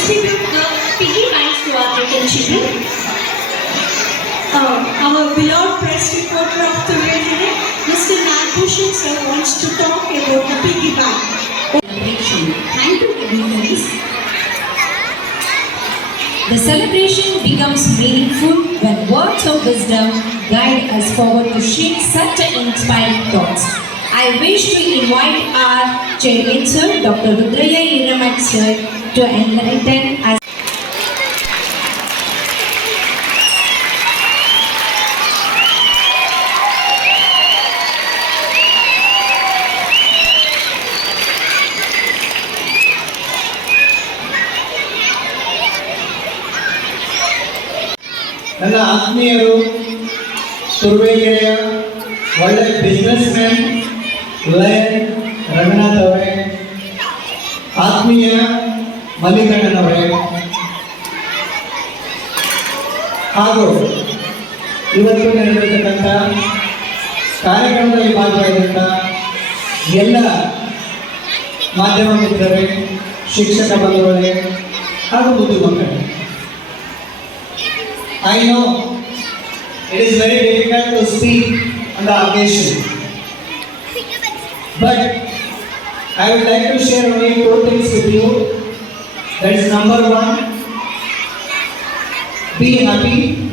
distribute the piggy banks to our children? Uh, our beloved press reporter of today, today, Mr. Nagushan sir wants to talk about the piggy bank. celebration. Thank you, dignitaries. The celebration becomes meaningful when words of wisdom guide us forward to shape such inspiring thoughts. I wish to invite our chairman sir, Dr. Rudraya Iramat sir, to enlighten us. ಹಾಗೂ ಇವತ್ತು ನಡೆಯಿರತಕ್ಕಂಥ ಕಾರ್ಯಕ್ರಮದಲ್ಲಿ ಭಾಗವಹಿಸಿದಂಥ ಎಲ್ಲ ಮಾಧ್ಯಮ ಮಿತ್ರರೇ, ಶಿಕ್ಷಕ ಬಂಧುಗಳೇ ಹಾಗೂ ಬುದ್ಧಿಮಕ್ಕಳೇ I know it is very difficult to speak and appellation but I would like to share two things with you that is number one be happy.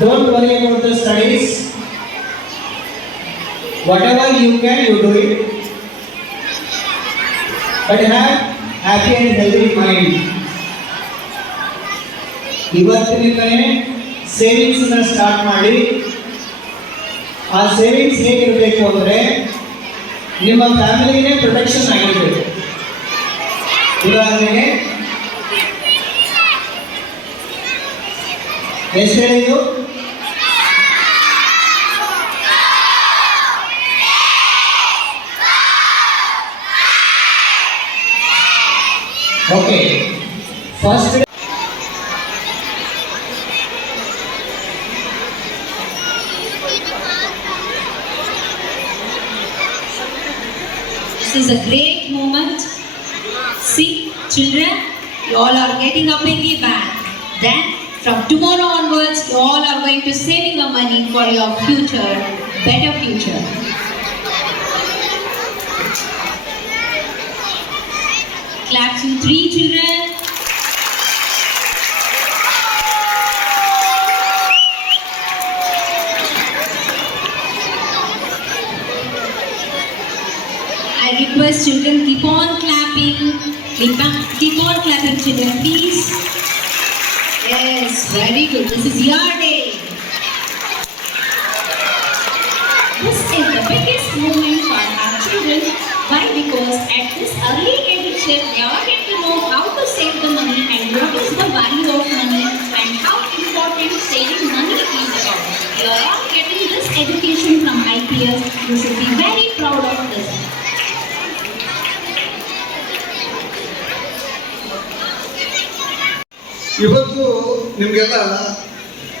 Don't worry about the studies. Whatever you can, you do it. But have happy and healthy mind. ಇವತ್ತಿನಿಂದಲೇ ಸೇವಿಂಗ್ಸ್ನ start ಮಾಡಿ ಆ savings ಹೇಗಿರಬೇಕು ಅಂದರೆ ನಿಮ್ಮ ಫ್ಯಾಮಿಲಿನೇ protection ಆಗಿರಬೇಕು ಉದಾಹರಣೆಗೆ ಎಷ್ಟು ಹೇಳಿದ್ದು okay first This is a great moment. See, children, you all are getting a piggy bank. Then, from tomorrow money for your future, better future. Clap to three children. I request children keep on clapping. Keep on, keep on clapping, children, please. Yes, very good. This is your day. At this early age itself, they all get to know how to save the money and what is the value of money and how important saving money is about. You are all getting this education from IPS. You should be very proud of this. ಇವತ್ತು ನಿಮ್ಗೆಲ್ಲ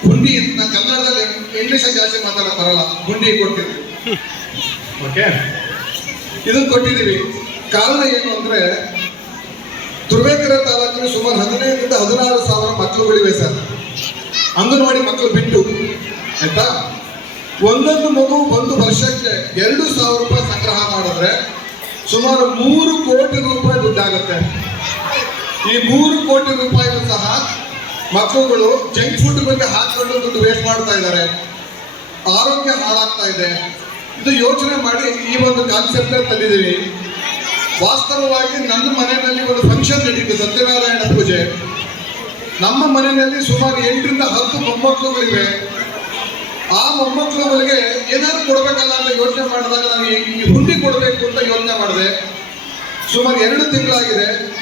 ಗುಂಡಿ ನಾ ಕನ್ನಡದಲ್ಲಿ English ಜಾಸ್ತಿ ಮಾತಾಡಕ್ ಬರಲ್ಲ ಗುಂಡಿ ಕೊಟ್ಟಿದ್ವಿ ಓಕೆ ಇದನ್ನ ಕೊಟ್ಟಿದ್ದೀವಿ ಕಾರಣ ಏನು ಅಂದ್ರೆ ತುರ್ಬೇಕೆರೆ ತಾಲೂಕಿನ ಸುಮಾರು ಹದಿನೈದರಿಂದ ಹದಿನಾರು ಸಾವಿರ ಮಕ್ಕಳುಗಳಿವೆ ಸರ್. ಅಂಗನವಾಡಿ ಮಕ್ಕಳು ಬಿಟ್ಟು, ಆಯ್ತಾ? ಒಂದೊಂದು ಮಗು ಒಂದು ವರ್ಷಕ್ಕೆ ಎರಡು ಸಾವಿರ ರೂಪಾಯಿ ಸಂಗ್ರಹ ಮಾಡಿದ್ರೆ ಸುಮಾರು ಮೂರು ಕೋಟಿ ರೂಪಾಯಿ ದುಡ್ಡಾಗುತ್ತೆ. ಈ ಮೂರು ಕೋಟಿ ರೂಪಾಯಿ ಸಹ ಮಕ್ಕಳುಗಳು ಜಂಕ್ ಫುಡ್ ಬಗ್ಗೆ ಹಾಕೊಂಡು ದುಡ್ಡು ವೇಸ್ಟ್ ಮಾಡ್ತಾ ಇದ್ದಾರೆ. ಆರೋಗ್ಯ ಹಾಳಾಗ್ತಾ ಇದೆ. ಇದು ಯೋಚನೆ ಮಾಡಿ ಈ ಒಂದು ಕಾನ್ಸೆಪ್ಟ್ ತಂದಿದ್ದೀವಿ ವಾಸ್ತವವಾಗಿ ನನ್ನ ಮನೆಯಲ್ಲಿ ಒಂದು ಫಂಕ್ಷನ್ ನಡೀತು, ಸತ್ಯನಾರಾಯಣ ಪೂಜೆ. ನಮ್ಮ ಮನೆಯಲ್ಲಿ ಸುಮಾರು ಎಂಟರಿಂದ ಹತ್ತು ಮೊಮ್ಮಕ್ಕಳುಗಳಿವೆ ಆ ಮೊಮ್ಮಕ್ಕಳುಗಳಿಗೆ ಏನಾದ್ರು ಕೊಡಬೇಕಲ್ಲ ಅಂತ ಯೋಚನೆ ಮಾಡಿದಾಗ ನಾನು ಈ- ಹುಂಡಿ ಕೊಡಬೇಕು ಅಂತ ಯೋಚನೆ ಮಾಡಿದೆ. ಸುಮಾರು ಎರಡು ತಿಂಗಳಾಗಿದೆ.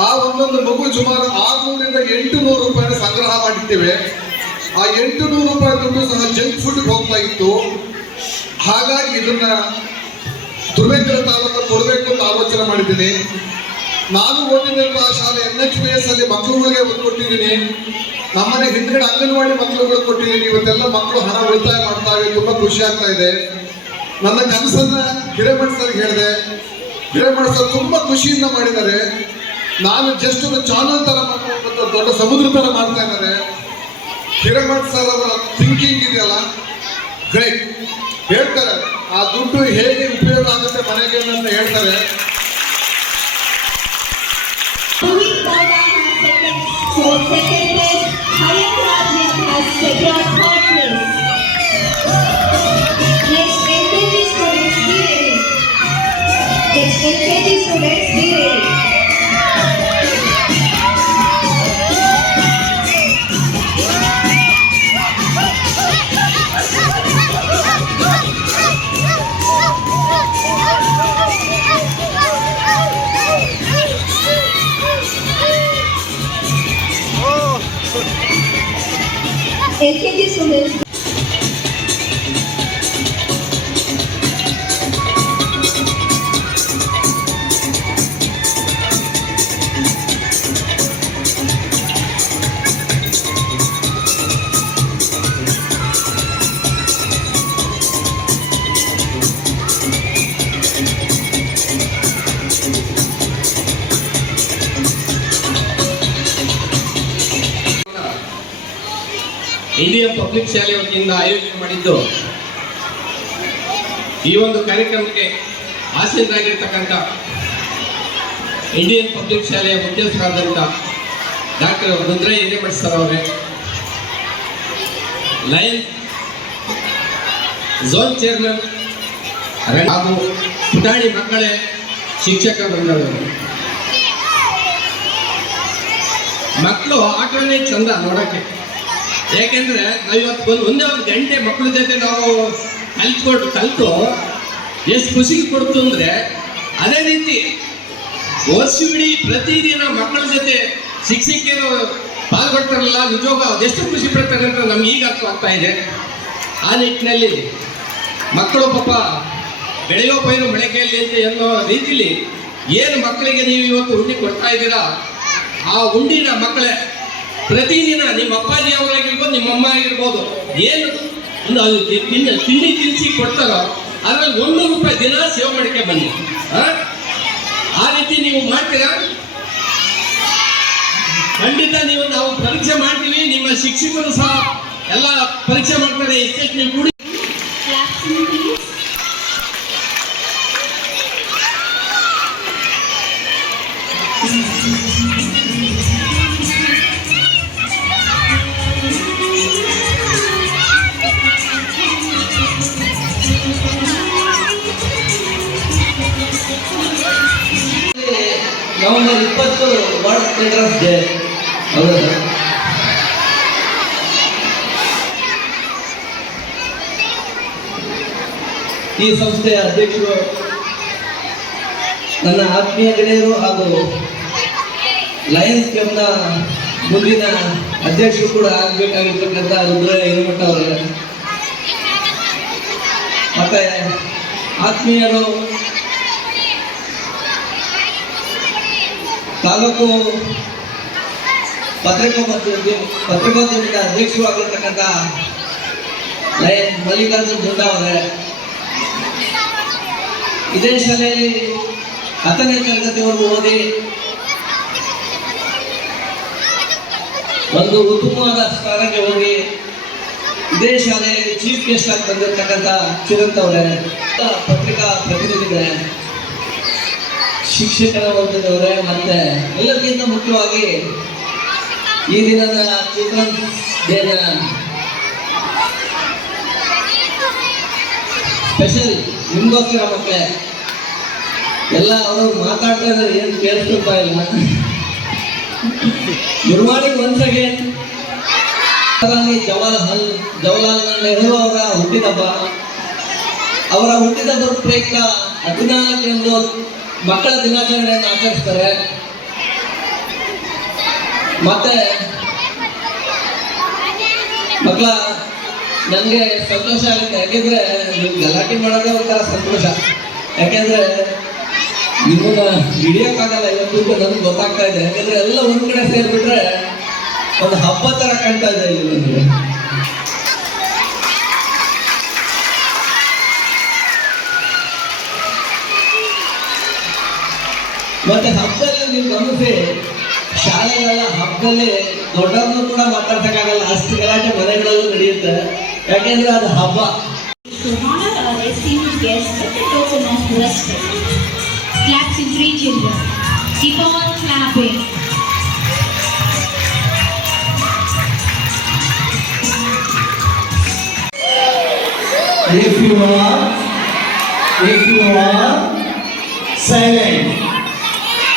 ಆ ಒಂದೊಂದು ಮಗು ಸುಮಾರು ಆರುನೂರಿಂದ ಎಂಟು ನೂರು ರೂಪಾಯಿನ ಸಂಗ್ರಹ ಮಾಡಿದ್ದೇವೆ ಆ ಎಂಟು ನೂರು ರೂಪಾಯಿ ದುಡ್ಡು ಸಹ ಜಂಕ್ ಫುಡ್ಗೆ ಹೋಗ್ತಾ ಇತ್ತು. ಹಾಗಾಗಿ ಇದನ್ನ ದುರ್ವೇಂದ್ರ ತಾಲೂಕು ಕೊಡಬೇಕು ಅಂತ ಆಲೋಚನೆ ಮಾಡಿದ್ದೀನಿ. ನಾನು ಓದಿದಂತಹ ಶಾಲೆ ಎನ್ ಎಚ್ ಪಿ ಎಸ್ ಅಲ್ಲಿ ಮಕ್ಕಳುಗಳಿಗೆ ಒಂದು ಕೊಟ್ಟಿದ್ದೀನಿ. ನಮ್ಮನೆ ಹಿಂದ್ಗಡೆ ಅಂಗನವಾಡಿ ಮಕ್ಕಳುಗಳು ಕೊಟ್ಟಿದ್ದೀನಿ. ಇವತ್ತೆಲ್ಲ ಮಕ್ಕಳು ಹಣ ಉಳಿತಾಯ ಮಾಡ್ತಾ ಇವೆ, ತುಂಬಾ ಖುಷಿ ಆಗ್ತಾ ಇದೆ. ನನ್ನ ಕನಸನ್ನ ಹಿರೇಮಠ ಸರ್ ಹೇಳಿದೆ. ಹಿರೇಮಠ ಸರ್ ತುಂಬಾ ಖುಷಿಯಿಂದ ಮಾಡಿದ್ದಾರೆ. ನಾನು ಜಸ್ಟ್ ಒಂದು ಚಾನಲ್ ತರ ಮಾಡ್ಕೊಂಡು ದೊಡ್ಡ ಸಮುದ್ರ ತರ ಮಾಡ್ತಾ ಇದ್ದಾರೆ. ಹಿರೇಮಠ ಸರ್ ಅವರ ಥಿಂಕಿಂಗ್ ಇದೆಯಲ್ಲ ಗ್ರೇಟ್ ಹೇಳ್ತಾರೆ ಆ ದುಡ್ಡು ಹೇಗೆ ಉಪಯೋಗ ಆಗುತ್ತೆ ಮನೆಗೆ ಅಂತ ಹೇಳ್ತಾರೆ. Ele que disse o mesmo? Indian public ಶಾಲೆ ವತಿಯಿಂದ ಆಯೋಜನೆ ಮಾಡಿದ್ದು ಈ ಒಂದು ಕಾರ್ಯಕ್ರಮಕ್ಕೆ ಆಸೀನರಾಗಿರ್ತಕ್ಕಂಥ ಇಂಡಿಯನ್ ಪಬ್ಲಿಕ್ ಶಾಲೆಯ ಮುಖ್ಯಸ್ಥರಾದಂಥ ಡಾಕ್ಟರ್ ರುದ್ರಯ್ಯ ಹಿರೇಮಠ ಸರ್ ಅವರೇ ಲಯನ್ ಝೋನ್ ಚೇರ್ಮನ್ ಹಾಗೂ ಪುಟಾಣಿ ಮಕ್ಕಳೇ ಶಿಕ್ಷಕ ಬಂದವರು ಮಕ್ಕಳು ಆಟನೇ ಚಂದ ನೋಡಕ್ಕೆ. ಯಾಕೆಂದ್ರೆ ಇವತ್ತು ಒಂದು ಒಂದೇ ಒಂದು ಗಂಟೆ ಮಕ್ಕಳ ಜೊತೆ ನಾವು ಕಲ್ತ್ಕೊಂಡು ಕಲ್ತು ಎಷ್ಟು ಖುಷಿ ಕೊಡ್ತು ಅಂದ್ರೆ ಅದೇ ರೀತಿ ವರ್ಷವಿಡೀ ಪ್ರತಿದಿನ ಮಕ್ಕಳ ಜೊತೆ ಶಿಕ್ಷಕಿಯರು ಪಾಲ್ಗೊಳ್ತಾರಲ್ಲ ನಿಜವಾಗ ಅದೆಷ್ಟು ಖುಷಿ ಪಡ್ತಾರೆ ಅಂತ ನಮ್ಗೆ ಈಗ ಅರ್ಥ ಆಗ್ತಾ ಇದೆ. ಆ ನಿಟ್ಟಿನಲ್ಲಿ ಮಕ್ಕಳು ಪಾಪ ಬೆಳೆಯೋ ಪೈರು ಮೊಳಕೆಯಲ್ಲಿ ಅಂತ ಅನ್ನೋ ರೀತಿಲಿ ಏನು ಮಕ್ಕಳಿಗೆ ನೀವು ಇವತ್ತು ಉಂಡಿ ಕೊಡ್ತಾ ಇದ್ದೀರಾ, ಆ ಉಂಡಿನ ಮಕ್ಕಳೇ ಪ್ರತಿದಿನ ನಿಮ್ಮ ಅಪ್ಪಾಜಿ ಅವರಾಗಿರ್ಬೋದು, ನಿಮ್ಮ ಅಮ್ಮ ಆಗಿರ್ಬೋದು, ಏನು ತಿನ್ನ ತಿಂಡಿ ತಿನಿಸಿ ಕೊಡ್ತಾರೋ, ಅದರಲ್ಲಿ ಒಂದು ರೂಪಾಯಿ ದಿನ ಸೇವ್ ಮಾಡ್ಕೆ ಬನ್ನಿ ಆ? ಆ ರೀತಿ ನೀವು ಮಾಡ್ತೀರಾ ಖಂಡಿತ ನೀವು ನಾವು ಪರೀಕ್ಷೆ ಮಾಡ್ತೀವಿ, ನಿಮ್ಮ ಶಿಕ್ಷಕರು ಸಹ ಎಲ್ಲ ಪರೀಕ್ಷೆ ಮಾಡ್ತಾರೆ, ಎಷ್ಟೆಷ್ಟು ನೀವು ಕೂಡಿ ನವೆಂಬರ್ ಇಪ್ಪತ್ತು ವರ್ಲ್ಡ್ ಚಿಲ್ಡ್ರನ್ಸ್ ಡೇ ಹೌದಾ? ಈ ಸಂಸ್ಥೆಯ ಅಧ್ಯಕ್ಷರು ನನ್ನ ಆತ್ಮೀಯ ಗೆಳೆಯರು ಹಾಗೂ ಲಯನ್ಸ್ ಕ್ಲಬ್ನ ಮುಂದಿನ ಅಧ್ಯಕ್ಷರು ಕೂಡ ಆಗಬೇಕಾಗಿರ್ತಕ್ಕಂಥ ರುದ್ರ ಹಿರೇಮಠ ಅವರೇ. ಮತ್ತೆ ಆತ್ಮೀಯರು ತಾಲೂಕು ಪತ್ರಿಕೋದ್ಯಮ ಪತ್ರಿಕೋದ್ಯಮದ ಅಧ್ಯಕ್ಷರು ಆಗಿರ್ತಕ್ಕಂಥ ಲಯನ್ ಮಲ್ಲಿಕಾರ್ಜುನ್ ದುಂಡ ಅವರೇ. ಇದೇ ಶಾಲೆಯಲ್ಲಿ ಹತ್ತನೇ ತರಗತಿವರೆಗೂ ಓದಿ ಒಂದು ಉತ್ತಮವಾದ ಸ್ಥಾನಕ್ಕೆ ಹೋಗಿ ಇದೇ ಶಾಲೆಯಲ್ಲಿ ಚೀಫ್ ಗೆಸ್ಟ್ ಆಗಿ ಬಂದಿರತಕ್ಕಂಥ ಚಿರಂತ್ ಅವರೇ. ಪತ್ರಿಕಾ ಪ್ರತಿನಿಧಿಗಳೇ. ಶಿಕ್ಷಕರ ವರ್ಗದವರೇ, ಮತ್ತೆ ಎಲ್ಲರಿಗಿಂತ ಮುಖ್ಯವಾಗಿ ಈ ದಿನದ ಚಿಲ್ಡ್ರನ್ ಸ್ಪೆಷಲ್ ನಿಮ್ಗೋಸ್ಕರ ಮತ್ತೆ ಎಲ್ಲ ಅವರು ಮಾತಾಡ್ತಾ ಇದ್ದಾರೆ, ಏನು ಕೇಳಿಸ್ಕೊಳ್ತಾ ಇಲ್ಲ. Good morning once again Jawaharlal Jawaharlal Nehru ಅವರ ಹುಟ್ಟಿದಬ್ಬ ಅವರ ಹುಟ್ಟಿದಬ್ಬರ ಪ್ರಯುಕ್ತ ಹದಿನಾಲ್ಕರಂದು ಮಕ್ಕಳ ದಿನಾಚರಣೆಯನ್ನು ಆಚರಿಸ್ತಾರೆ. ಮತ್ತೆ ಮಕ್ಕಳ ನನಗೆ ಸಂತೋಷ ಆಗುತ್ತೆ. ಯಾಕೆಂದ್ರೆ ಗಲಾಟೆ ಮಾಡೋದೇ ಒಂಥರ ಸಂತೋಷ. ಯಾಕೆಂದ್ರೆ ನಿಮ್ಮನ್ನ ಹಿಡಿಯೋಕ್ಕಾಗಲ್ಲ, ಇವತ್ತು ನನಗೆ ಗೊತ್ತಾಗ್ತಾ ಇದೆ. ಯಾಕಂದ್ರೆ ಎಲ್ಲ ಒಂದ್ ಕಡೆ ಸೇರ್ಬಿಟ್ರೆ ಒಂದು ಹಬ್ಬ ತರ ಕಾಣ್ತಾ ಇದೆ ಇಲ್ಲಿ ನನಗೆ. ಮತ್ತೆ ಹಬ್ಬದಲ್ಲಿ ನೀವು ಗುಂಫೆ ಶಾಲೆಲ್ಲ ಹಬ್ಬದಲ್ಲಿ ದೊಡ್ಡದೊಂದು ಮಾತರಕ ಆಗಲ್ಲ ಅಷ್ಟಗಳೆ ಮನೆಗಳಲ್ಲೂ ನಡೆಯುತ್ತೆ. ಯಾಕಂದ್ರೆ ಅದು ಹಬ್ಬ. ಸುಖಾನ ಎಸಿ ನೀಸ್ guest tech ಟಾಕ್ನ of risk clap C 3 changes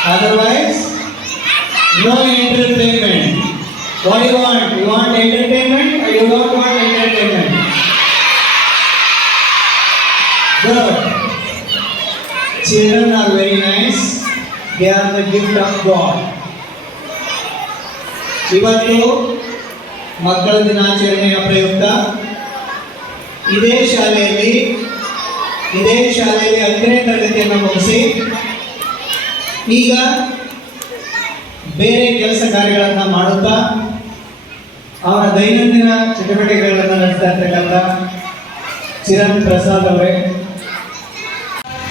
otherwise, no entertainment. What do you want? You want entertainment or you don't want entertainment? Good. Children are very nice. They are the gift of God. ಇವತ್ತು ಮಕ್ಕಳ ದಿನಾಚರಣೆಯ ಪ್ರಯುಕ್ತ ಇದೇ ಶಾಲೆಯಲ್ಲಿ ಇದೇ ಶಾಲೆಯಲ್ಲಿ ಹತ್ತನೇ ತರಗತಿಯನ್ನು ಮುಗಿಸಿ ಈಗ ಬೇರೆ ಕೆಲಸ ಕಾರ್ಯಗಳನ್ನು ಮಾಡುತ್ತಾ ಅವರ ದೈನಂದಿನ ಚಟುವಟಿಕೆಗಳನ್ನು ನಡೆಸ್ತಾ ಇರ್ತಕ್ಕಂಥ ಚಿರಣ್ ಪ್ರಸಾದ್ ಅವರೇ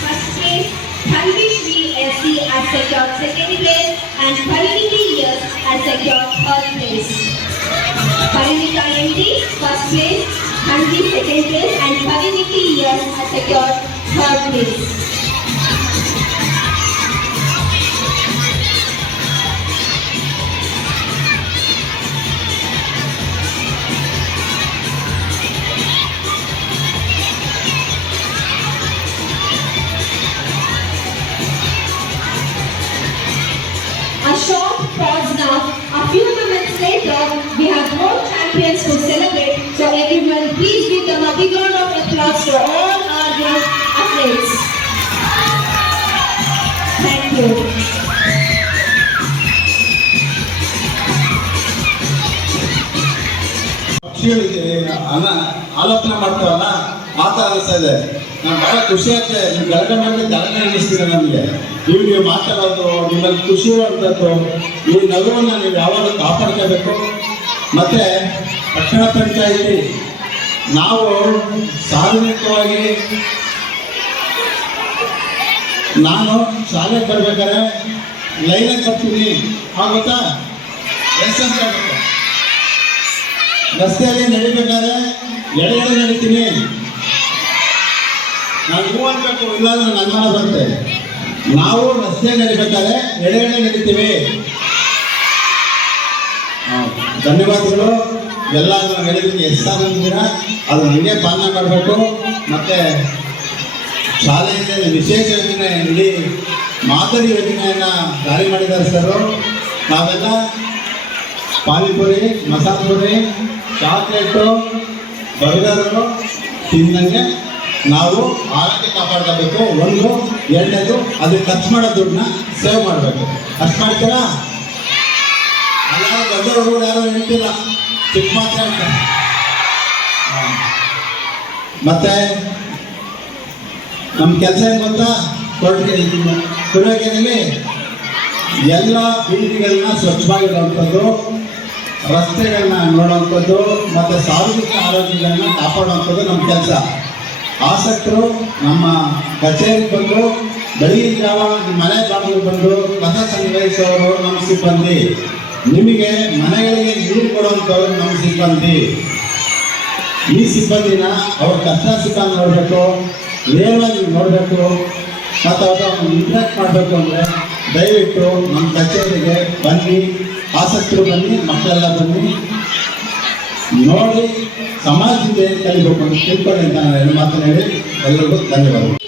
First place, Thanvi Shri SC has secured second place and Pariniti Years has secured third place. A big round of applause for all our young athletes. Thank you. ಅನ್ನ ಆಲೋಚನೆ ಮಾಡ್ತಾವಲ್ಲ ಆ ಇದೆ ನಾನು ಬಹಳ ಖುಷಿ ಆಗ್ತದೆ ನೀವು ಗಲಟೆ ಮಾಡಿದ್ರೆ ಗಲಟೆ ಅನ್ನಿಸ್ತೀರ ನಮಗೆ ನೀವು ನೀವು ಮಾತಾಡೋದು, ನಿಮ್ಮಲ್ಲಿ ಖುಷಿ ಇರುವಂಥದ್ದು ಈ ನಗುವನ್ನು ನೀವು ಯಾವಾಗಲೂ ಕಾಪಾಡ್ಕೋಬೇಕು ಮತ್ತೆ ಪಟ್ಟಣ ಪಂಚಾಯಿತಿ ನಾವು ಸಾರ್ವಜನಿಕವಾಗಿ ನಾನು ಶಾಲೆ ಬರ್ಬೇಕಾದ್ರೆ ಲೈನಲ್ಲಿ ಕಟ್ತೀನಿ. ಆಗುತ್ತಾ? ಎಸ್ ಅಂತ ರಸ್ತೆಯಲ್ಲಿ ನಡಿಬೇಕಾದ್ರೆ ಎಡೆ ನಡಿತೀನಿ. ನಾನು ಹೂ ಅನ್ಬೇಕು ಇಲ್ಲಾಂದ್ರೆ ನನ್ನ ಅನುಮಾನ ಬರುತ್ತೆ ನಾವು ರಸ್ತೆ ನಡಿಬೇಕಾದ್ರೆ ಎಡೆ ನಡಿತೀವಿ. ಧನ್ಯವಾದಗಳು. ಎಲ್ಲ ಹೇಳಿದಕ್ಕೆ ಎಷ್ಟು ಅಂದಿದ್ದೀರಾ ಅದು ಹಂಗೆ ಪಾಲನೆ ಮಾಡಬೇಕು. ಮತ್ತೆ ಶಾಲೆಯಲ್ಲಿ ವಿಶೇಷ ಯೋಜನೆ ಇಡೀ ಮಾದರಿ ಯೋಜನೆಯನ್ನು ಜಾರಿ ಮಾಡಿದ್ದಾರೆ ಸರ್. ನಾವೆಲ್ಲ ಪಾನಿಪುರಿ ಮಸಾಲ ಪುರಿ, ಚಾಕ್ಲೇಟು, ಬರ್ಗರು ತಿಂದಂಗೆ ನಾವು ಆರೋಗ್ಯ ಕಾಪಾಡ್ಕೋಬೇಕು. ಒಂದು, ಎರಡನೇದು ಅದಕ್ಕೆ ಖರ್ಚು ಮಾಡೋ ದುಡ್ಡನ್ನ ಸೇವ್ ಮಾಡಬೇಕು. ಖರ್ಚು ಮಾಡ್ತೀರಾ? ಅಲ್ಲ, ದೊಡ್ಡವರು ಯಾರು ಹೇಳ್ತಿಲ್ಲ. ಚಿಕ್ಕ ಮಾತ್ರ ಮತ್ತೆ ನಮ್ಮ ಕೆಲಸ ಏನು ಗೊತ್ತಾ? ಕುಡಿಯೋಕೆನಲ್ಲಿ ಎಲ್ಲ ಬೀದಿಗಳನ್ನ ಸ್ವಚ್ಛವಾಗಿರುವಂಥದ್ದು, ರಸ್ತೆಗಳನ್ನ ನೋಡುವಂಥದ್ದು, ಮತ್ತು ಸಾರ್ವಜನಿಕ ಆರೋಗ್ಯಗಳನ್ನ ಕಾಪಾಡುವಂಥದ್ದು ನಮ್ಮ ಕೆಲಸ. ಆಸಕ್ತರು ನಮ್ಮ ಕಚೇರಿಗೆ ಬಂದು, ಬೆಳಗಿನ ಮನೆ ಬಾಗಿಲು ಬಂದು ಕಸ ಸಂಗ್ರಹಿಸೋರು ನಮ್ಮ ಸಿಬ್ಬಂದಿ. ನಿಮಗೆ ಮನೆಗಳಿಗೆ ನೀರು ಕೊಡುವಂಥವ್ರು ನಮ್ಮ ಸಿಬ್ಬಂದಿ. ಈ ಸಿಬ್ಬಂದಿನ ಅವ್ರ ಕಷ್ಟ ಸುಖ ನೋಡಬೇಕು, ನೇರವಾಗಿ ನೋಡಬೇಕು, ಮತ್ತು ಅವ್ರ ಇಂಟ್ರಾಕ್ಟ್ ಮಾಡಬೇಕು ಅಂದರೆ ದಯವಿಟ್ಟು ನಮ್ಮ ಕಚೇರಿಗೆ ಬನ್ನಿ, ಆಸಕ್ತರು ಬನ್ನಿ, ಮಕ್ಕಳೆಲ್ಲ ಬನ್ನಿ. ನೋಡಿ, ಸಮಾಜದಿಂದ ಏನು ಕಲಿಬೇಕು ಅಂತ ತಿಳ್ಕೊಳ್ಳಿ ಅಂತ ನಾನು ಹೇಳಿ. ಎಲ್ಲರಿಗೂ ಧನ್ಯವಾದಗಳು.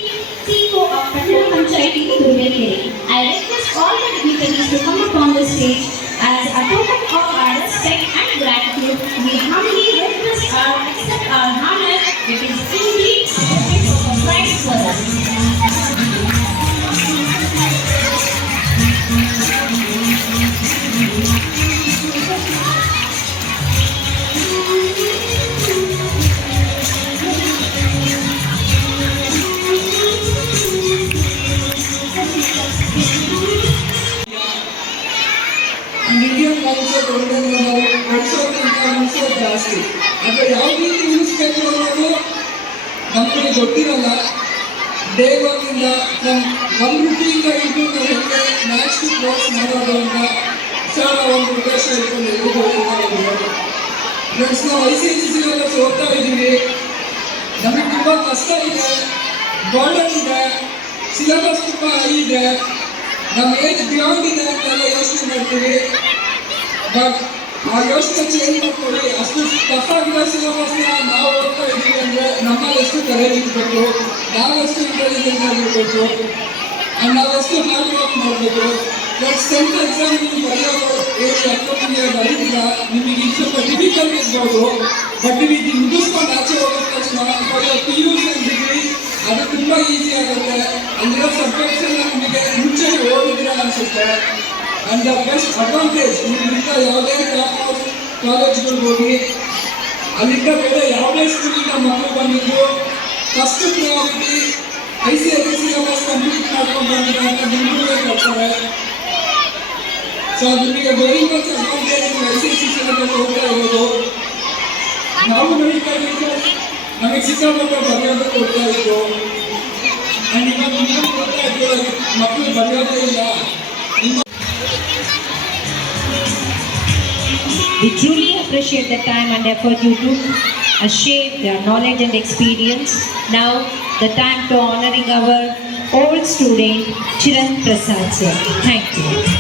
ನಾವು ನಡ್ಸೋಕ್ಕಿಂತ ಉಳಿಸೋದು ಜಾಸ್ತಿ ಆದರೆ ಯಾವ ರೀತಿ ಉಳಿಸ್ಬೇಕು ಅನ್ನೋದು ನಮಗೆ ಗೊತ್ತಿರಲ್ಲ ದೇವರಿಂದ ಒನ್ನಿಂದ ನಮ್ಮ ವೃತ್ತಿಯಿಂದ ಇದ್ದು ಹೆಂಗೆ ಮ್ಯಾಚ್ ಕ್ಲಾಸ್ ಮಾಡೋದು ಅಂತ ಒಂದು ಉದ್ದೇಶ ಇಟ್ಕೊಂಡು ಎದುರು ಫ್ರೆಂಡ್ಸ್ ನಾವು I C I C syllabus ಓದ್ತಾ ಇದ್ದೀವಿ ನಮಗೆ ತುಂಬ ಕಷ್ಟ ಇದೆ ಬರ್ಡನ್ ಇದೆ ಸಿಲೆಬಸ್ ತುಂಬ ಹೈ ಇದೆ ನಮ್ಮ ಏಜ್ ಬಿಯಾಂಡ್ ಇದೆ ಅಂತೆಲ್ಲ ಯೋಚನೆ ಮಾಡ್ತೀವಿ ಬಟ್ ಆ ಯೋಚನೆ ಚೇಂಜ್ ಮಾಡ್ಕೊಳ್ಳಿ ಅಷ್ಟು ಆಗಿರೋ ಸಿಲೆಬಸ್ನ ನಾವು ಓದ್ತಾ ಇದ್ದೀವಿ ಅಂದರೆ ನಮ್ಮಲ್ಲಿ ಎಷ್ಟು ಕರೇಜ್ ಇರಬೇಕು ನಾವೆಷ್ಟು ಇಂಟೆಲಿಜೆಂಟ್ ಆಗಿರಬೇಕು ನಾವೆಷ್ಟು ಹಾರ್ಡ್ ವರ್ಕ್ ಮಾಡಬೇಕು ಬಟ್ ಟೆಂತ್ ಎಕ್ಸಾಮ್ ನೀವು ಬರೆಯೋದು ಏನು ಅಪ್ಕಮಿಂಗ್ ಬರೀತಿಲ್ಲ ನಿಮಗೆ ಇದು ಸ್ವಲ್ಪ ಡಿಫಿಕಲ್ಟ್ ಇರ್ಬೋದು ಬಟ್ ನೀವು ಇದು ಮುಗಿಸ್ಕೊಂಡು ಆಚೆ ಹೋಗಿದ ತಕ್ಷಣ ಪಿ ಯು ಸಿ ಡಿಗ್ರಿ ಅದು ತುಂಬ ಈಸಿ ಆಗುತ್ತೆ ಅಲ್ಲಿರೋ ಸಬ್ಜೆಕ್ಟ್ಸ್ ಎಲ್ಲ ನಿಮಗೆ ಮುಂಚೆ ಓದಿದ್ರೆ ಅನಿಸುತ್ತೆ ಆ್ಯಂಡ್ ದ ಬೆಸ್ಟ್ ಅಡ್ವಾಂಟೇಜ್ ನಿಮ್ಮಿಂದ ಯಾವುದೇ ಟಾಪ್ ಕಾಲೇಜ್ಗಳಿಗೆ ಹೋಗಿ ಅಲ್ಲಿಂದ ಬೇರೆ ಯಾವುದೇ ಸ್ಕೂಲಿಂದ ಮಕ್ಕಳು ಬಂದಿದ್ದು first priority I C I C syllabus complete ಮಾಡ್ಕೊಂಡು ಬಂದಿದೆ ಅಂತ ನಿಮಗೂ ಕೊಡ್ತಾರೆ ಸೊ ನಿಮಗೆ very much advantage I C I C syllabus ಹೋಗ್ತಾ ಇರೋದು ನಾವು ನಡೀತಾ ಇದ್ದು ನಮಗೆ ಸಿಕ್ಕಾಪಟ್ಟೆ ಬರೆಯೋದು ಕೊಡ್ತಾ ಇತ್ತು ಆ್ಯಂಡ್ ಇವಾಗ ನಿಮಗೆ ಕೊಡ್ತಾ ಇದ್ದು ಮಕ್ಕಳು ಬರೆಯೋದೇ ಇಲ್ಲ We truly appreciate the time and effort you took, uh, share their knowledge and experience. Now, the time to honoring our old student, Chiran Prasad sir. Thank you.